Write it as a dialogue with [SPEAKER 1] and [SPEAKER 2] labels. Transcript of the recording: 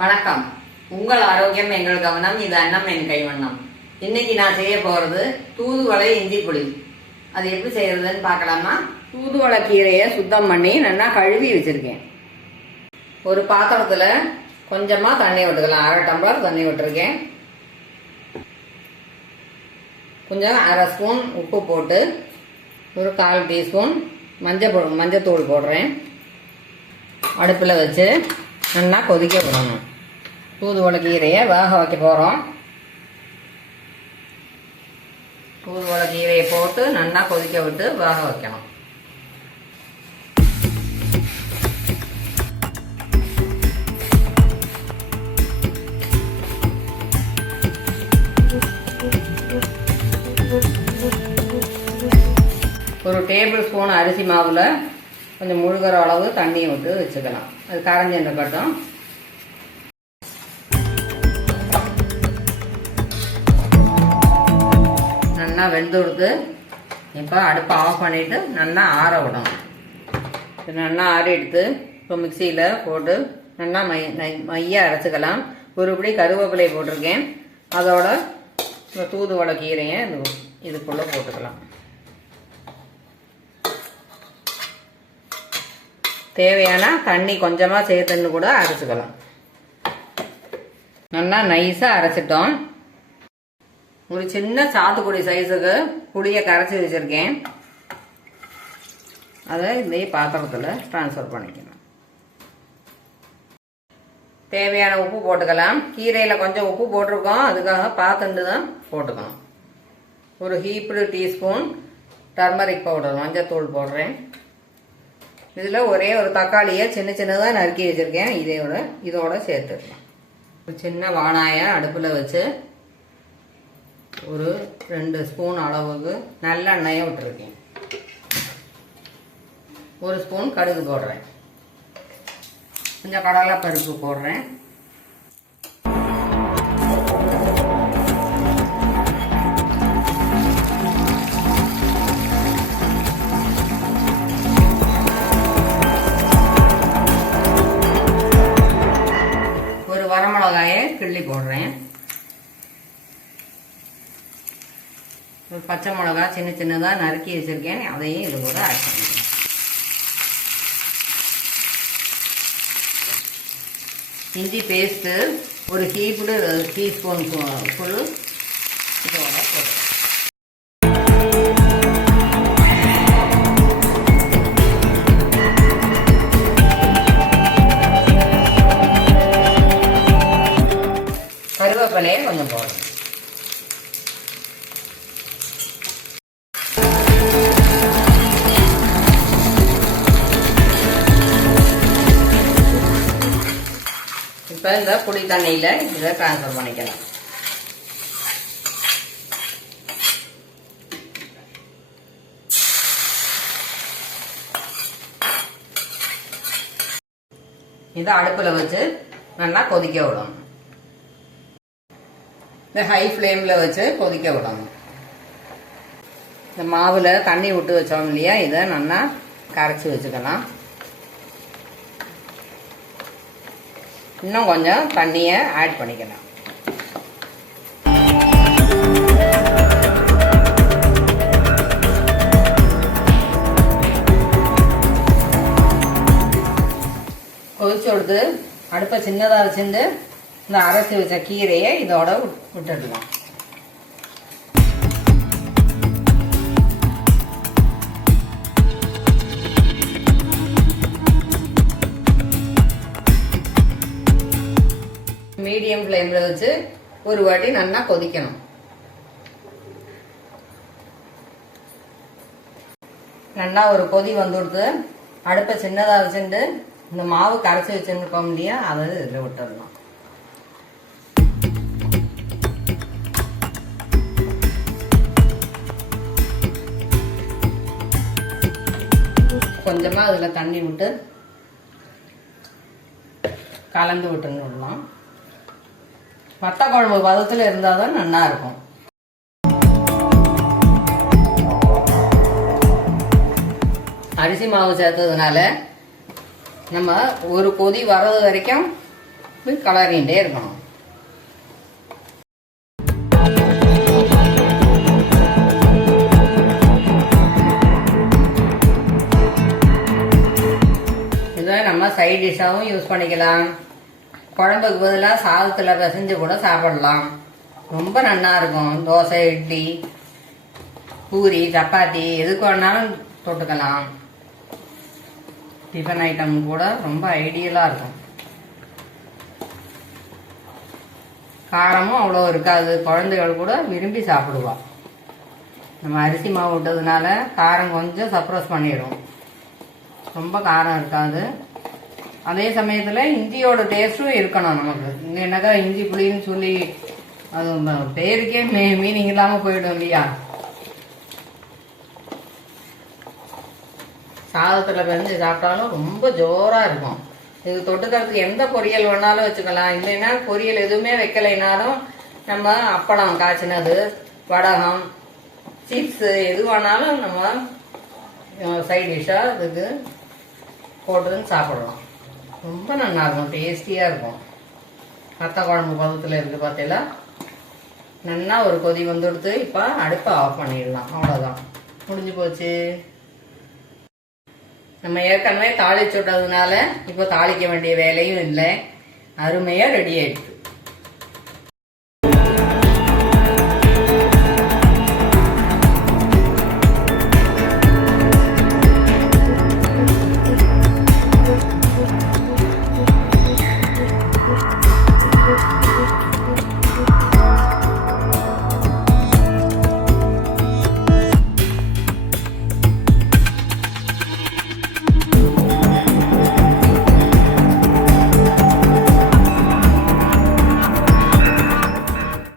[SPEAKER 1] வணக்கம். உங்கள் ஆரோக்கியம் எங்கள் கவனம் இது அன்னம் என் கைவண்ணம். இன்னைக்கு நான் செய்ய போகிறது தூதுவளை இஞ்சி புளி. அது எப்படி செய்யறதுன்னு பார்க்கலாமா? தூதுவளை கீரையை சுத்தம் பண்ணி நல்லா கழுவி வச்சுருக்கேன். ஒரு பாத்திரத்தில் கொஞ்சமாக தண்ணி விட்டுக்கலாம் அரை டம்ளர் தண்ணி விட்டுருக்கேன் கொஞ்சம் அரை ஸ்பூன் உப்பு போட்டு ஒரு கால் டீஸ்பூன் மஞ்சள் போ மஞ்சத்தூள் போடுறேன். அடுப்பில் வச்சு நல்லா கொதிக்க விடணும். தூதுவளை கீரையை வேக வைக்க போகிறோம் தூதுவளை கீரையை போட்டு நல்லா கொதிக்க விட்டு வேக வைக்கணும். ஒரு டேபிள் ஸ்பூன் அரிசி மாவில் கொஞ்சம் முழுகிற அளவு தண்ணியை விட்டு வச்சுக்கலாம். அது கரைஞ்சு கட்டும் நல்லா வெந்து கொடுத்து இப்போ அடுப்பை ஆஃப் பண்ணிவிட்டு நல்லா ஆற விடணும். நல்லா ஆறி எடுத்து இப்போ மிக்சியில் போட்டு நல்லா மை நை- அரைச்சிக்கலாம். ஒரு இப்படி போட்டிருக்கேன். அதோட இந்த தூதுவளை கீரையை இந்த இதுக்குள்ளே போட்டுக்கலாம். தேவையான தண்ணி கொஞ்சமாக சேர்த்துன்னு கூட அரைச்சிக்கலாம். நல்லா நைஸாக அரைச்சிட்டோம். ஒரு சின்ன சாத்துக்குடி சைஸுக்கு புளியை கரைச்சி வச்சுருக்கேன். அதை இதே பாத்திரத்தில் ட்ரான்ஸ்ஃபர் பண்ணிக்கணும். தேவையான உப்பு போட்டுக்கலாம். கீரையில் கொஞ்சம் உப்பு போட்டிருக்கோம். அதுக்காக பார்த்துட்டு தான் போட்டுக்கணும். ஒரு ஹீப்டு டீஸ்பூன் டர்மரிக் பவுடர் மஞ்சத்தூள் போடுறேன். இதில் ஒரே ஒரு தக்காளியை சின்ன சின்னதாக நறுக்கி வச்சுருக்கேன். இதோட இதோட சேர்த்துக்கலாம். ஒரு சின்ன வானாயை அடுப்பில் வச்சு ஒரு ரெண்டு ஸ்பூன் அளவுக்கு நல்லெண்ணெயை விட்டுருக்கேன். ஒரு ஸ்பூன் கடுகு போடுறேன். கொஞ்சம் கடலை பருப்பு போடுறேன். பச்சை மிளகா சின்ன சின்னதாக நறுக்கி வச்சுருக்கேன். அதையும் இது கூட ஆட் பண்ணிக்கிறேன். இஞ்சி பேஸ்ட்டு ஒரு ஹீப்புடு டீஸ்பூன் ஃபுல் இப்போ இந்த புளி தண்ணியில் இதை ட்ரான்ஸ்ஃபர் பண்ணிக்கலாம். இதை அடுப்பில் வச்சு நல்லா கொதிக்க விடணும். இந்த ஹை ஃப்ளேமில் வச்சு கொதிக்க விடணும். இந்த மாவில் தண்ணி விட்டு வச்சோம் இல்லையா இதை நல்லா கரைச்சி வச்சுக்கலாம். இன்னும் கொஞ்சம் தண்ணியை ஆட் பண்ணிக்கலாம். கொதிச்சு கொடுத்து அடுப்பை சின்னதாக வச்சுட்டு இந்த அரைச்சி வச்ச கீரையை இதோட விட்- விட்டுடலாம். மீடியம் ஃப்ளேமில் வச்சு ஒரு வாட்டி நல்லா கொதிக்கணும். நல்லா ஒரு கொதி வந்துடுது. அடுப்பை சின்னதாக வச்சுட்டு இந்த மாவு கரைச்சி வச்சுருக்கோம் இல்லையா அதை இதில் விட்டுடலாம். கொஞ்சமாக அதில் தண்ணி விட்டு கலந்து விட்டுன்னு விடலாம். வத்த குழம்பு பதத்தில் இருந்தால் தான் நல்லா இருக்கும். அரிசி மாவு சேர்த்ததுனால நம்ம ஒரு கொதி வர்றது வரைக்கும் கலரிகிட்டே இருக்கணும். இதை நம்ம சைட் டிஷ்ஷாகவும் யூஸ் பண்ணிக்கலாம். குழம்புக்கு பதிலாக சாதத்தில் பிசைஞ்சு கூட சாப்பிடலாம். ரொம்ப நல்லா இருக்கும். தோசை இட்லி பூரி சப்பாத்தி எதுக்கு வேணாலும் தொட்டுக்கலாம். டிஃபன் ஐட்டம் கூட ரொம்ப ஐடியலாக இருக்கும். காரமும் அவ்வளோ இருக்காது. குழந்தைகள் கூட விரும்பி சாப்பிடுவோம் நம்ம அரிசி மாவு விட்டதுனால காரம் கொஞ்சம் சப்ரஸ் பண்ணிடும் ரொம்ப காரம் இருக்காது. அதே சமயத்தில் இஞ்சியோட டேஸ்ட்டும் இருக்கணும் நமக்கு. இங்கே என்னக்கா இஞ்சி புளின்னு சொல்லி அது பேருக்கே மீ மீனிங் இல்லாமல் போயிடும் இல்லையா? சாதத்தில் பெஞ்சு சாப்பிட்டாலும் ரொம்ப ஜோராக இருக்கும். இது தொட்டுக்கிறதுக்கு எந்த பொரியல் வேணாலும் வச்சுக்கலாம். இல்லைன்னா பொரியல் எதுவுமே வைக்கலைனாலும் நம்ம அப்பளம் காய்ச்சினது வடகம் சிப்ஸு எது வேணாலும் நம்ம சைட் டிஷ்ஷாக இதுக்கு போட்டுன்னு சாப்பிடலாம். ரொம்ப நல்லா இருக்கும் டேஸ்டியாக இருக்கும். வத்த குழம்பு பதத்தில் இருந்து பார்த்தீங்களா நல்லா ஒரு கொதி வந்துடுத்து இப்போ அடுப்பை ஆஃப் பண்ணிடலாம். அவ்வளோதான் முடிஞ்சு போச்சு. நம்ம ஏற்கனவே தாளிச்சு விட்டதுனால இப்போ தாளிக்க வேண்டிய வேலையும் இல்லை. அருமையாக ரெடி ஆயிடுச்சு.